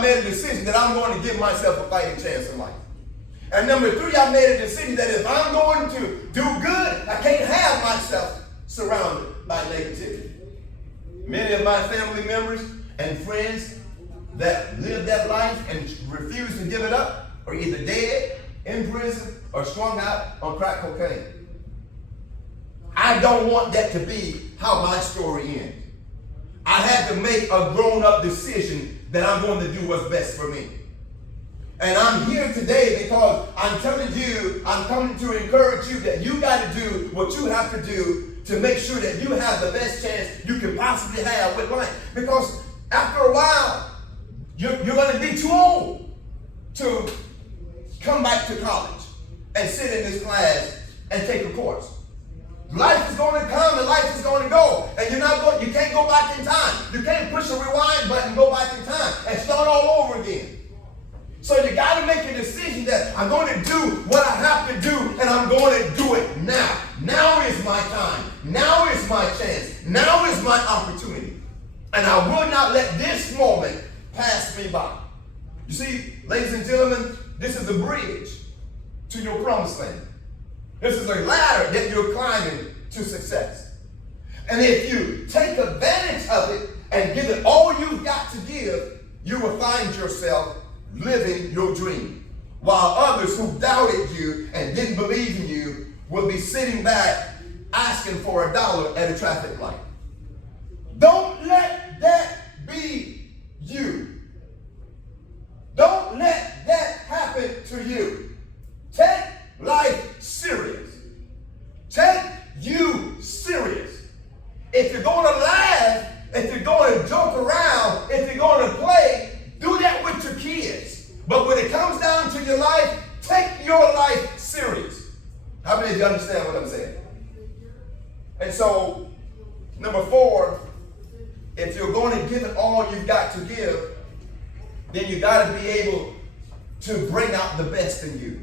I made a decision that I'm going to give myself a fighting chance in life. And number 3, I made a decision that if I'm going to do good, I can't have myself surrounded by negativity. Many of my family members and friends that live that life and refuse to give it up are either dead, in prison, or strung out on crack cocaine. I don't want that to be how my story ends. I had to make a grown-up decision that I'm going to do what's best for me. And I'm here today because I'm telling you, I'm coming to encourage you that you got to do what you have to do to make sure that you have the best chance you can possibly have with life. Because after a while, you're going to be too old to come back to college and sit in this class and take a course. Life is going to come and life is going to go. And you can't go back in time. You can't push a rewind button and go back in time and start all over again. So you got to make a decision that I'm going to do what I have to do, and I'm going to do it now. Now is my time. Now is my chance. Now is my opportunity. And I will not let this moment pass me by. You see, ladies and gentlemen, this is a bridge to your promised land. This is a ladder that you're climbing to success. And if you take advantage of it and give it all you've got to give, you will find yourself living your dream, while others who doubted you and didn't believe in you will be sitting back asking for $1 at a traffic light. Don't let that be you. Don't let that happen to you. Take life serious. Take you serious. If you're going to laugh, if you're going to joke around, if you're going to play, do that with your kids. But when it comes down to your life, take your life serious. How many of you understand what I'm saying? And so, number 4, if you're going to give it all you've got to give, then you got to be able to bring out the best in you.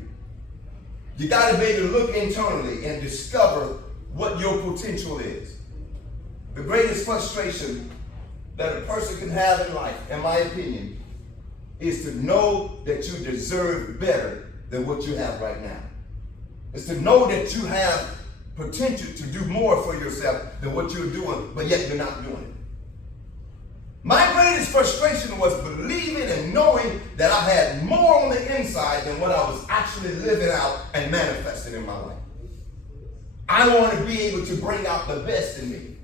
You got to be able to look internally and discover what your potential is. The greatest frustration that a person can have in life, in my opinion, is to know that you deserve better than what you have right now. It's to know that you have potential to do more for yourself than what you're doing, but yet you're not doing it. My greatest frustration was believing and knowing that I had more on the inside than what I was actually living out and manifesting in my life. I want to be able to bring out the best in me.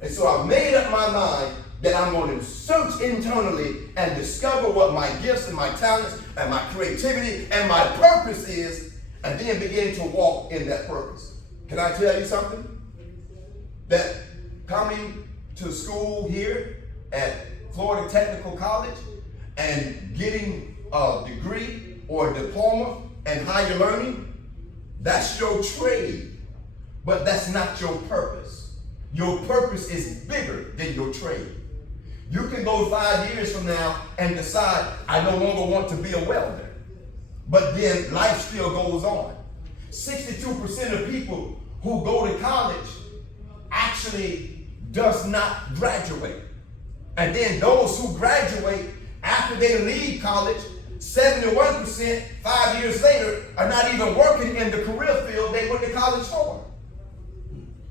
And so I made up my mind that I'm going to search internally and discover what my gifts and my talents and my creativity and my purpose is, and then begin to walk in that purpose. Can I tell you something? That coming to school here at Florida Technical College and getting a degree or a diploma and higher learning, that's your trade, but that's not your purpose. Your purpose is bigger than your trade. You can go 5 years from now and decide, I no longer want to be a welder. But then life still goes on. 62% of people who go to college actually does not graduate. And then those who graduate after they leave college, 71% 5 years later are not even working in the career field they went to college for.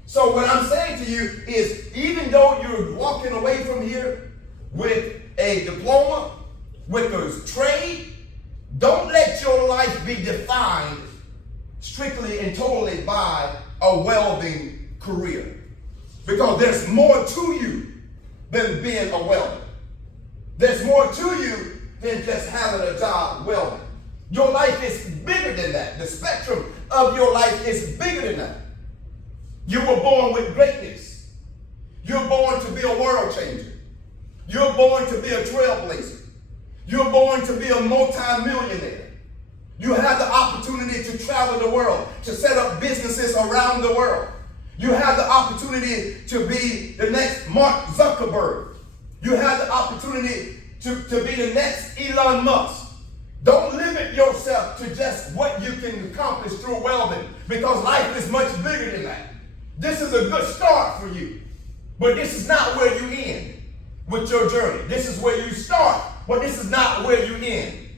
So what I'm saying to you is, even though you're walking away from here with a diploma, with a trade, don't let your life be defined strictly and totally by a welding career. Because there's more to you than being a welder. There's more to you than just having a job welding. Your life is bigger than that. The spectrum of your life is bigger than that. You were born with greatness. You're born to be a world changer. You're born to be a trailblazer. You're born to be a multi-millionaire. You have the opportunity to travel the world, to set up businesses around the world. You have the opportunity to be the next Mark Zuckerberg. You have the opportunity to be the next Elon Musk. Don't limit yourself to just what you can accomplish through welding, because life is much bigger than that. This is a good start for you, but this is not where you end with your journey. This is where you start but this is not where you end.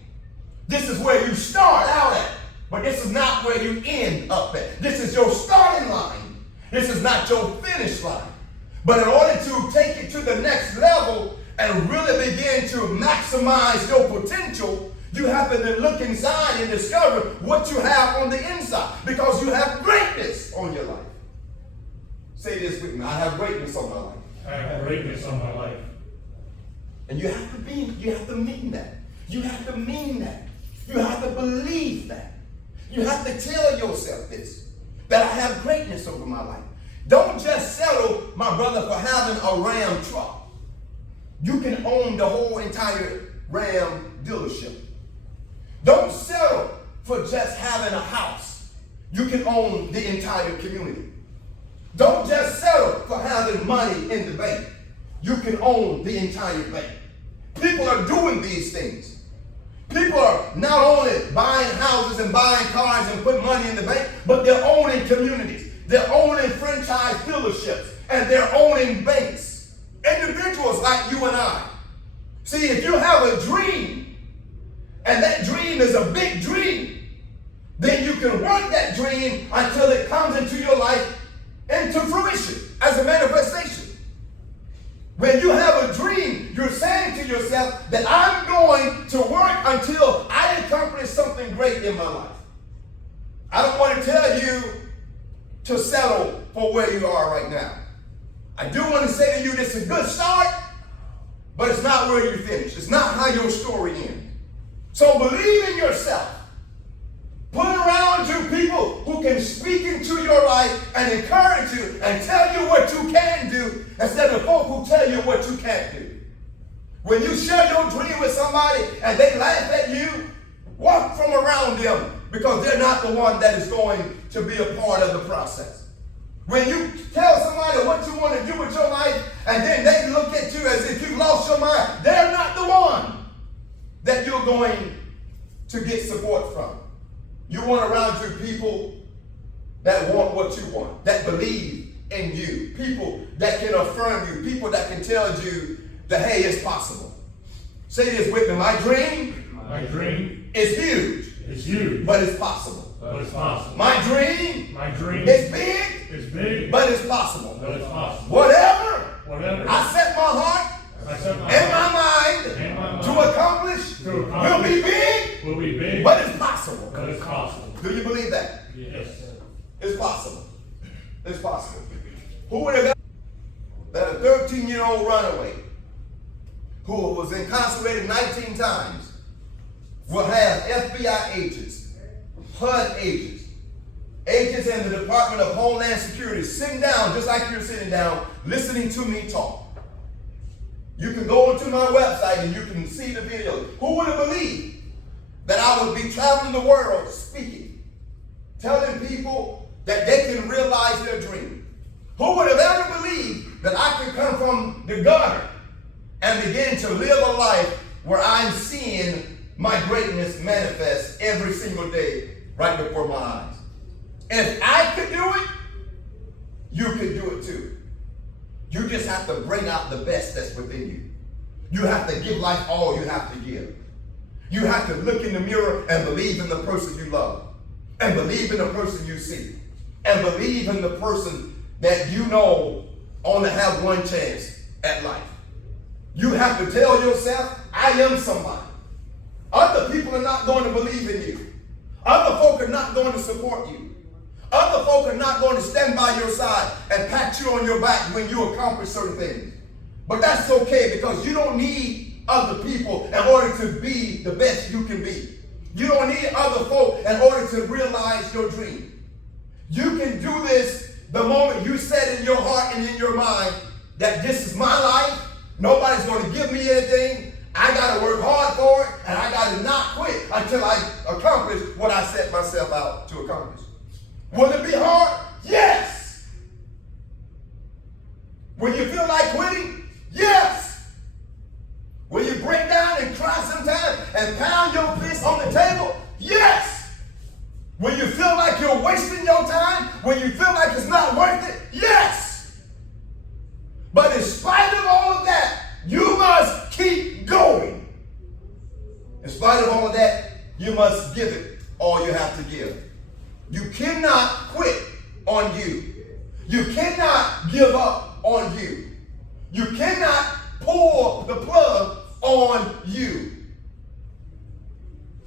This is where you start out at, but this is not where you end up at. This is your starting line. This is not your finish line. But in order to take it to the next level and really begin to maximize your potential, you have to then look inside and discover what you have on the inside, because you have greatness on your life. Say this with me. I have greatness on my life. I have greatness on my life. And you have to mean that. You have to mean that. You have to believe that. You have to tell yourself this, that I have greatness over my life. Don't just settle, my brother, for having a Ram truck. You can own the whole entire Ram dealership. Don't settle for just having a house. You can own the entire community. Don't just settle for having money in the bank. You can own the entire bank. People are doing these things. People are not only buying houses and buying cars and putting money in the bank, but they're owning communities. They're owning franchise dealerships, and they're owning banks. Individuals like you and I. See, if you have a dream, and that dream is a big dream, then you can work that dream until it comes into your life, into fruition as a manifestation. When you have a dream, you're saying to yourself that I'm going to work until I accomplish something great in my life. I don't want to tell you to settle for where you are right now. I do want to say to you this is a good start, but it's not where you finish. It's not how your story ends. So believe in yourself. Put around you people who can speak into your life and encourage you and tell you what you can do instead of folk who tell you what you can't do. When you share your dream with somebody and they laugh at you, walk from around them, because they're not the one that is going to be a part of the process. When you tell somebody what you want to do with your life and then they look at you as if you've lost your mind, they're not the one that you're going to get support from. You want around you people that want what you want, that believe in you, people that can affirm you, people that can tell you that, hey, it's possible. Say this with me. My dream is huge. It's huge. But it's possible. But it's possible. My dream is big. It's big. But it's possible. But it's possible. Whatever I set my heart and my mind to accomplish will be big. But it's possible. But it's possible. Do you believe that? Yes. It's possible. It's possible. Who would have got that a 13-year-old runaway who was incarcerated 19 times will have FBI agents, HUD agents, agents in the Department of Homeland Security sitting down just like you're sitting down listening to me talk? You can go onto my website and you can see the video. Who would have believed that I would be traveling the world speaking, telling people that they can realize their dream? Who would have ever believed that I could come from the gutter and begin to live a life where I'm seeing my greatness manifest every single day right before my eyes? If I could do it, you could do it too. You just have to bring out the best that's within you. You have to give life all you have to give. You have to look in the mirror and believe in the person you love, and believe in the person you see, and believe in the person that you know only have one chance at life. You have to tell yourself, I am somebody. Other people are not going to believe in you. Other folk are not going to support you. Other folk are not going to stand by your side and pat you on your back when you accomplish certain things. But that's okay, because you don't need other people in order to be the best you can be. You don't need other folk in order to realize your dream. You can do this the moment you set in your heart and in your mind that this is my life. Nobody's going to give me anything. I got to work hard for it, and I got to not quit until I accomplish what I set myself out to accomplish. Will it be hard? Yes. Will you feel like quitting? Yes. Will you break down and cry sometimes and pound your fist on the table? Yes. Will you feel like you're wasting your time? Will you feel like it's not worth it? Yes. But in spite of all of that, you must keep going. In spite of all of that, you must give it all you have to give. You cannot quit on you. You cannot give up on you. You cannot pull the plug on you.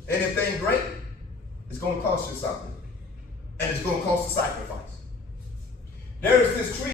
Anything great, it's going to cost you something. And it's going to cost a sacrifice. There is this tree.